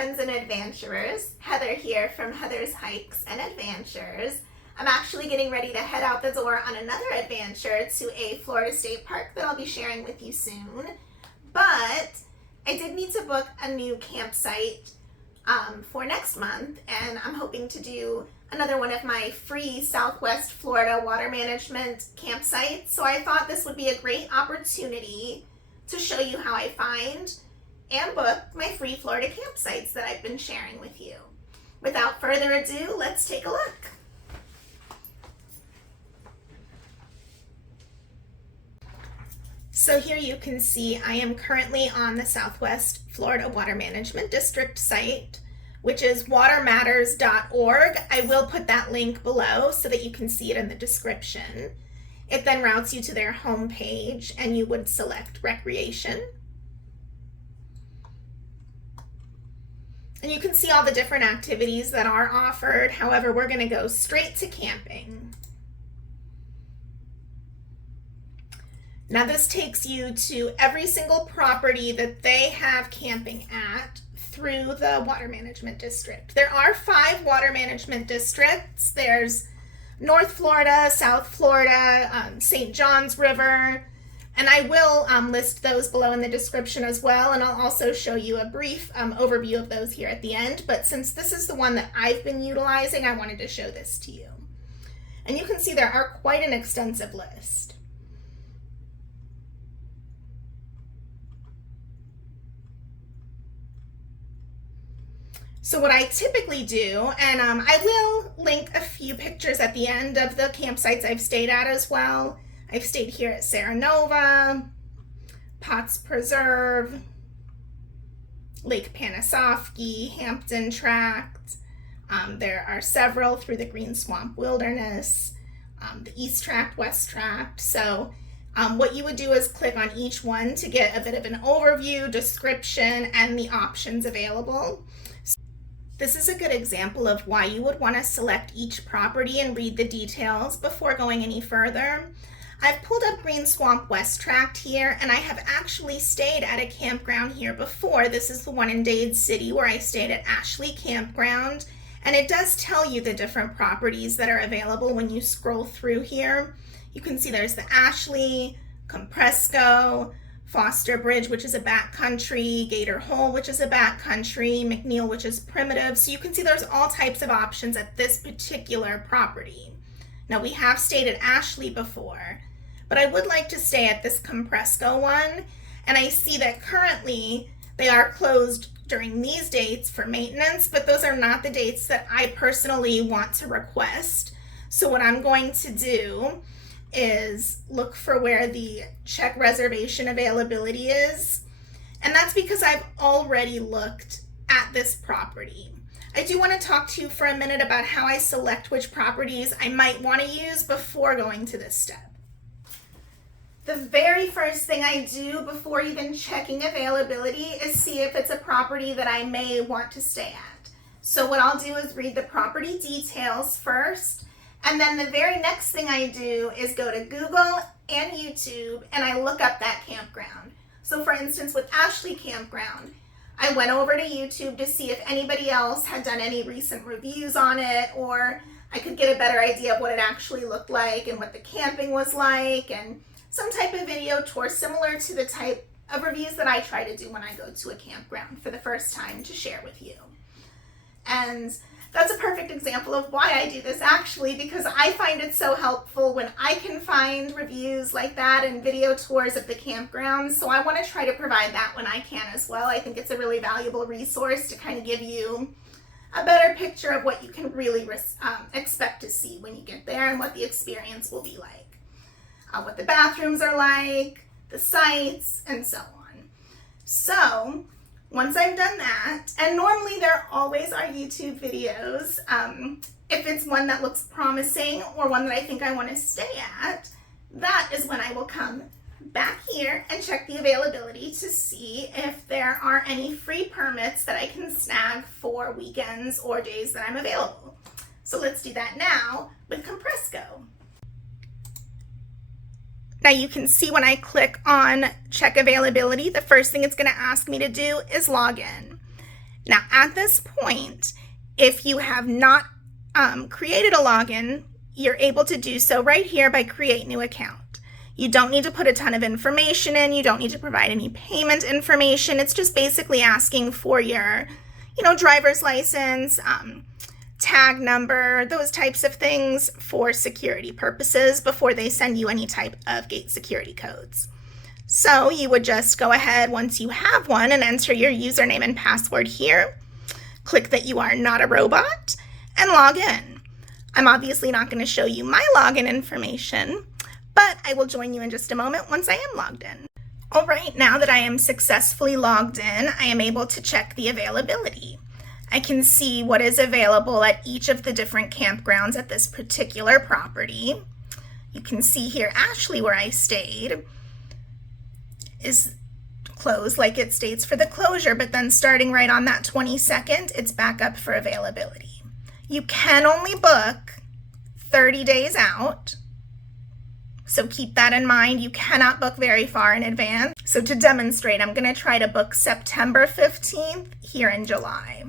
friends and adventurers. Heather here from Heather's Hikes and Adventures. I'm actually getting ready to head out the door on another adventure to a Florida State Park that I'll be sharing with you soon. But I did need to book a new campsite for next month, and I'm hoping to do another one of my free Southwest Florida water management campsites. So I thought this would be a great opportunity to show you how I find and book my free Florida campsites that I've been sharing with you. Without further ado, let's take a look. So here you can see I am currently on the Southwest Florida Water Management District site, which is watermatters.org. I will put that link below so that you can see it in the description. It then routes you to their homepage and you would select recreation. And you can see all the different activities that are offered. However, we're going to go straight to camping. Now this takes you to every single property that they have camping at through the water management district. There are 5 water management districts. There's North Florida, South Florida, St. Johns River, and I will list those below in the description as well, and I'll also show you a brief overview of those here at the end. But since this is the one that I've been utilizing, I wanted to show this to you. And you can see there are quite an extensive list. So what I typically do, and I will link a few pictures at the end of the campsites I've stayed at as well. I've stayed here at Serenova, Potts Preserve, Lake Panasoffkee, Hampton Tract. There are several through the Green Swamp Wilderness, the East Tract, West Tract. So what you would do is click on each one to get a bit of an overview, description, and the options available. This is a good example of why you would want to select each property and read the details before going any further. I've pulled up Green Swamp West Tract here, and I have actually stayed at a campground here before. This is the one in Dade City where I stayed at Ashley Campground, and it does tell you the different properties that are available when you scroll through here. You can see there's the Ashley, Compresco, Foster Bridge, which is a backcountry, Gator Hole, which is a backcountry, McNeil, which is primitive. So you can see there's all types of options at this particular property. Now we have stayed at Ashley before, but I would like to stay at this Compresco one, and I see that currently they are closed during these dates for maintenance, but those are not the dates that I personally want to request. So what I'm going to do is look for where the check reservation availability is, and that's because I've already looked at this property. I do want to talk to you for a minute about how I select which properties I might want to use before going to this step. The very first thing I do before even checking availability is see if it's a property that I may want to stay at. So what I'll do is read the property details first, and then the very next thing I do is go to Google and YouTube and I look up that campground. So for instance, with Ashley Campground, I went over to YouTube to see if anybody else had done any recent reviews on it, or I could get a better idea of what it actually looked like and what the camping was like, and some type of video tour similar to the type of reviews that I try to do when I go to a campground for the first time to share with you. And that's a perfect example of why I do this actually, because I find it so helpful when I can find reviews like that and video tours of the campgrounds. So I want to try to provide that when I can as well. I think it's a really valuable resource to kind of give you a better picture of what you can really expect to see when you get there and what the experience will be like. What the bathrooms are like, the sites, and so on. So once I've done that, and normally there always are YouTube videos, if it's one that looks promising or one that I think I want to stay at, that is when I will come back here and check the availability to see if there are any free permits that I can snag for weekends or days that I'm available. So let's do that now with Compresco. Now you can see when I click on check availability, the first thing it's going to ask me to do is log in. Now, at this point, if you have not created a login, you're able to do so right here by create new account. You don't need to put a ton of information in. You don't need to provide any payment information. It's just basically asking for your, driver's license, tag number, those types of things for security purposes before they send you any type of gate security codes. So you would just go ahead once you have one and enter your username and password here. Click that you are not a robot and log in. I'm obviously not going to show you my login information, but I will join you in just a moment once I am logged in. All right, now that I am successfully logged in, I am able to check the availability. I can see what is available at each of the different campgrounds at this particular property. You can see here Ashley, where I stayed, is closed like it states for the closure, but then starting right on that 22nd, it's back up for availability. You can only book 30 days out. So keep that in mind. You cannot book very far in advance. So to demonstrate, I'm going to try to book September 15th here in July.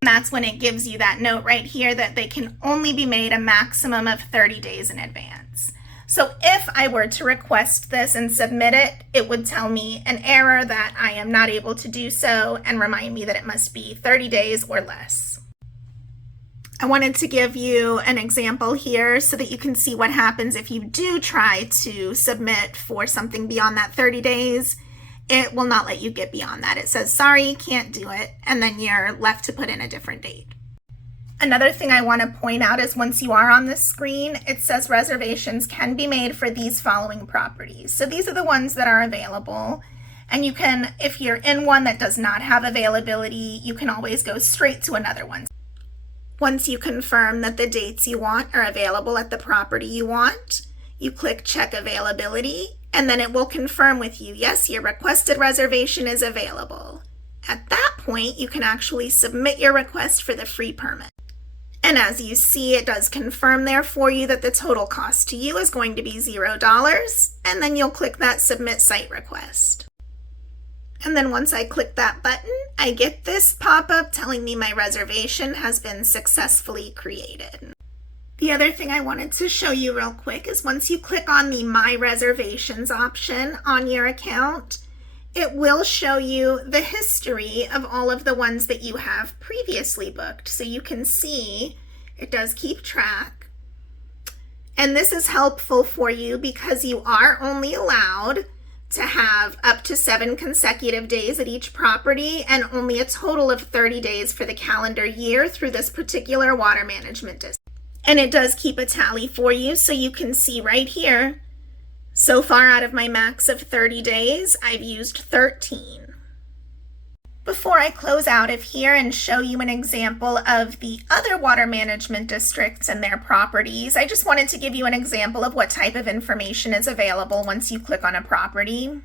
And that's when it gives you that note right here that they can only be made a maximum of 30 days in advance. So if I were to request this and submit it, it would tell me an error that I am not able to do so and remind me that it must be 30 days or less. I wanted to give you an example here so that you can see what happens if you do try to submit for something beyond that 30 days. It will not let you get beyond that. It says, sorry, you can't do it, and then you're left to put in a different date. Another thing I want to point out is once you are on the screen, it says reservations can be made for these following properties. So these are the ones that are available. And you can, if you're in one that does not have availability, you can always go straight to another one. Once you confirm that the dates you want are available at the property you want, you click check availability, and then it will confirm with you, yes, your requested reservation is available. At that point, you can actually submit your request for the free permit. And as you see, it does confirm there for you that the total cost to you is going to be $0, and then you'll click that submit site request. And then once I click that button, I get this pop-up telling me my reservation has been successfully created. The other thing I wanted to show you real quick is once you click on the My Reservations option on your account, it will show you the history of all of the ones that you have previously booked. So you can see it does keep track. And this is helpful for you because you are only allowed to have up to 7 consecutive days at each property and only a total of 30 days for the calendar year through this particular water management district. And it does keep a tally for you, so you can see right here, so far out of my max of 30 days, I've used 13. Before I close out of here and show you an example of the other water management districts and their properties, I just wanted to give you an example of what type of information is available once you click on a property.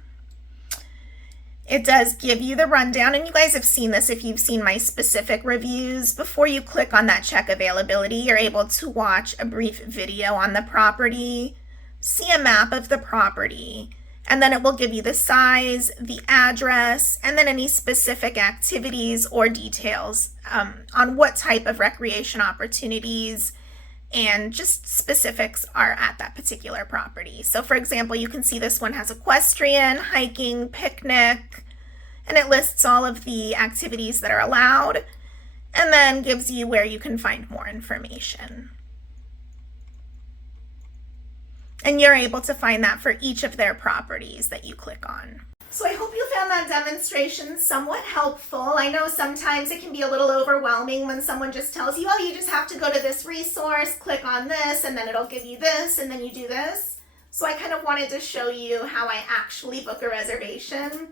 It does give you the rundown, and you guys have seen this if you've seen my specific reviews. Before you click on that check availability, you're able to watch a brief video on the property, see a map of the property, and then it will give you the size, the address, and then any specific activities or details on what type of recreation opportunities and just specifics are at that particular property. So for example, you can see this one has equestrian, hiking, picnic, and it lists all of the activities that are allowed and then gives you where you can find more information. And you're able to find that for each of their properties that you click on. So I hope you found that demonstration somewhat helpful. I know sometimes it can be a little overwhelming when someone just tells you, oh, you just have to go to this resource, click on this, and then it'll give you this, and then you do this. So I kind of wanted to show you how I actually book a reservation.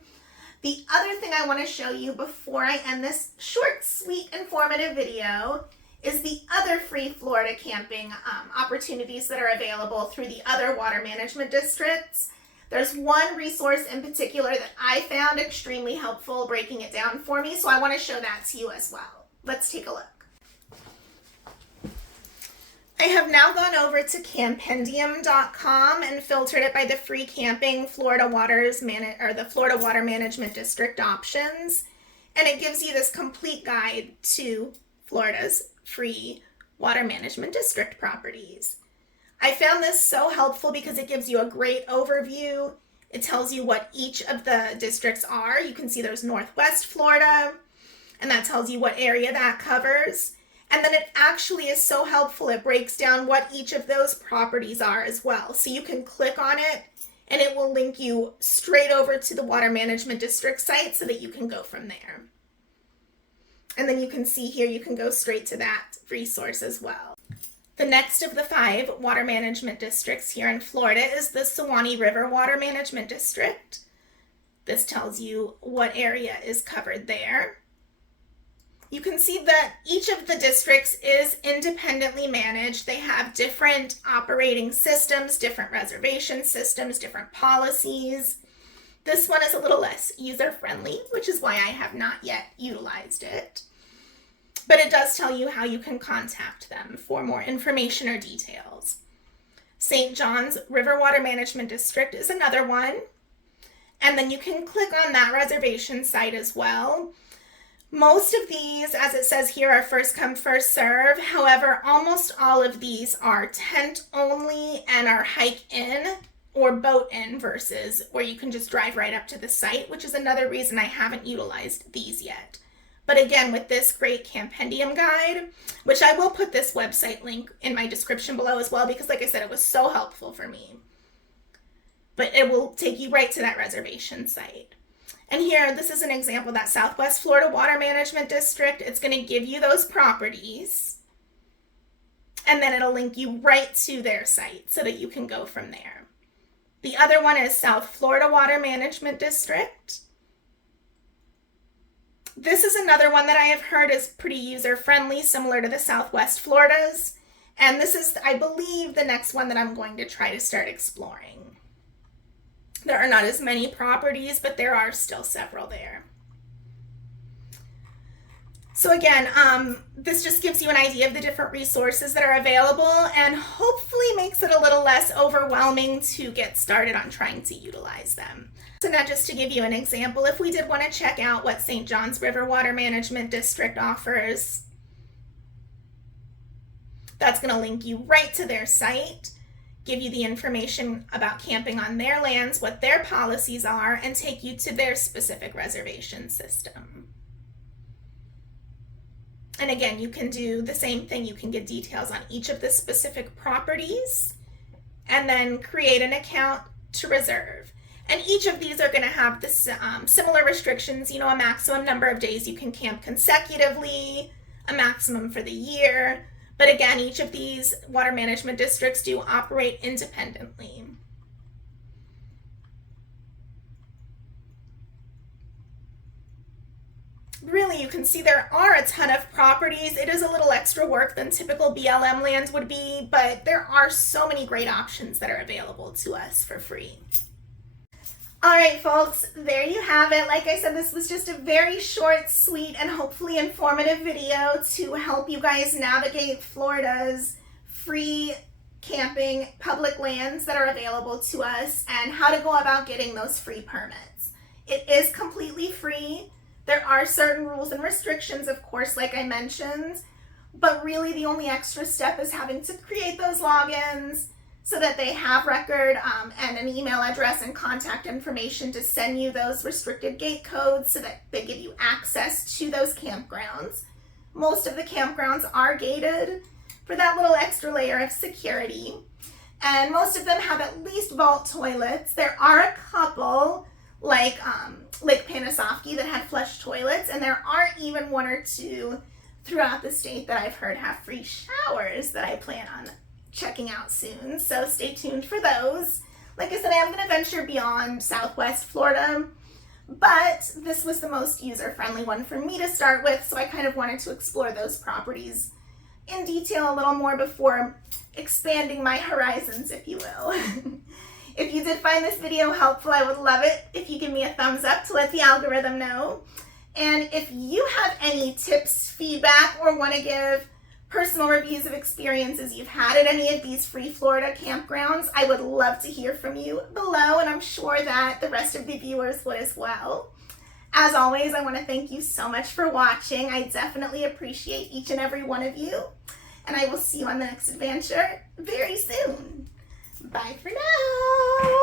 The other thing I want to show you before I end this short, sweet, informative video is the other free Florida camping opportunities that are available through the other water management districts. There's one resource in particular that I found extremely helpful breaking it down for me, so I want to show that to you as well. Let's take a look. I have now gone over to campendium.com and filtered it by the free camping Florida the Florida Water Management District options. And it gives you this complete guide to Florida's free water management district properties. I found this so helpful because it gives you a great overview. It tells you what each of the districts are. You can see there's Northwest Florida, and that tells you what area that covers. And then it actually is so helpful. It breaks down what each of those properties are as well. So you can click on it and it will link you straight over to the Water Management District site so that you can go from there. And then you can see here, you can go straight to that resource as well. The next of the 5 water management districts here in Florida is the Suwannee River Water Management District. This tells you what area is covered there. You can see that each of the districts is independently managed. They have different operating systems, different reservation systems, different policies. This one is a little less user-friendly, which is why I have not yet utilized it. But it does tell you how you can contact them for more information or details. St. John's River Water Management District is another one. And then you can click on that reservation site as well. Most of these, as it says here, are first come, first serve. However, almost all of these are tent only and are hike in or boat in versus where you can just drive right up to the site, which is another reason I haven't utilized these yet. But again, with this great Campendium guide, which I will put this website link in my description below as well, because like I said, it was so helpful for me. But it will take you right to that reservation site. And here, this is an example of that Southwest Florida Water Management District. It's going to give you those properties, and then it'll link you right to their site so that you can go from there. The other one is South Florida Water Management District. This is another one that I have heard is pretty user-friendly, similar to the Southwest Floridas. And this is, I believe, the next one that I'm going to try to start exploring. There are not as many properties, but there are still several there. So again, this just gives you an idea of the different resources that are available and hopefully makes it a little less overwhelming to get started on trying to utilize them. So now just to give you an example, if we did want to check out what St. John's River Water Management District offers, that's going to link you right to their site, give you the information about camping on their lands, what their policies are, and take you to their specific reservation system. And again, you can do the same thing. You can get details on each of the specific properties and then create an account to reserve. And each of these are going to have this similar restrictions, you know, a maximum number of days you can camp consecutively, a maximum for the year. But again, each of these water management districts do operate independently. Really, you can see there are a ton of properties. It is a little extra work than typical BLM lands would be, but there are so many great options that are available to us for free. All right, folks, there you have it. Like I said, this was just a very short, sweet, and hopefully informative video to help you guys navigate Florida's free camping public lands that are available to us and how to go about getting those free permits. It is completely free. There are certain rules and restrictions, of course, like I mentioned, but really the only extra step is having to create those logins so that they have record and an email address and contact information to send you those restricted gate codes so that they give you access to those campgrounds. Most of the campgrounds are gated for that little extra layer of security, and most of them have at least vault toilets. There are a couple like Lake Panasoffkee that had flush toilets, and there are even one or two throughout the state that I've heard have free showers that I plan on checking out soon, so stay tuned for those. Like I said, I am going to venture beyond Southwest Florida, but this was the most user-friendly one for me to start with, so I kind of wanted to explore those properties in detail a little more before expanding my horizons, if you will. If you did find this video helpful, I would love it if you give me a thumbs up to let the algorithm know. And if you have any tips, feedback, or want to give personal reviews of experiences you've had at any of these free Florida campgrounds. I would love to hear from you below, and I'm sure that the rest of the viewers would as well. As always, I want to thank you so much for watching. I definitely appreciate each and every one of you, and I will see you on the next adventure very soon. Bye for now.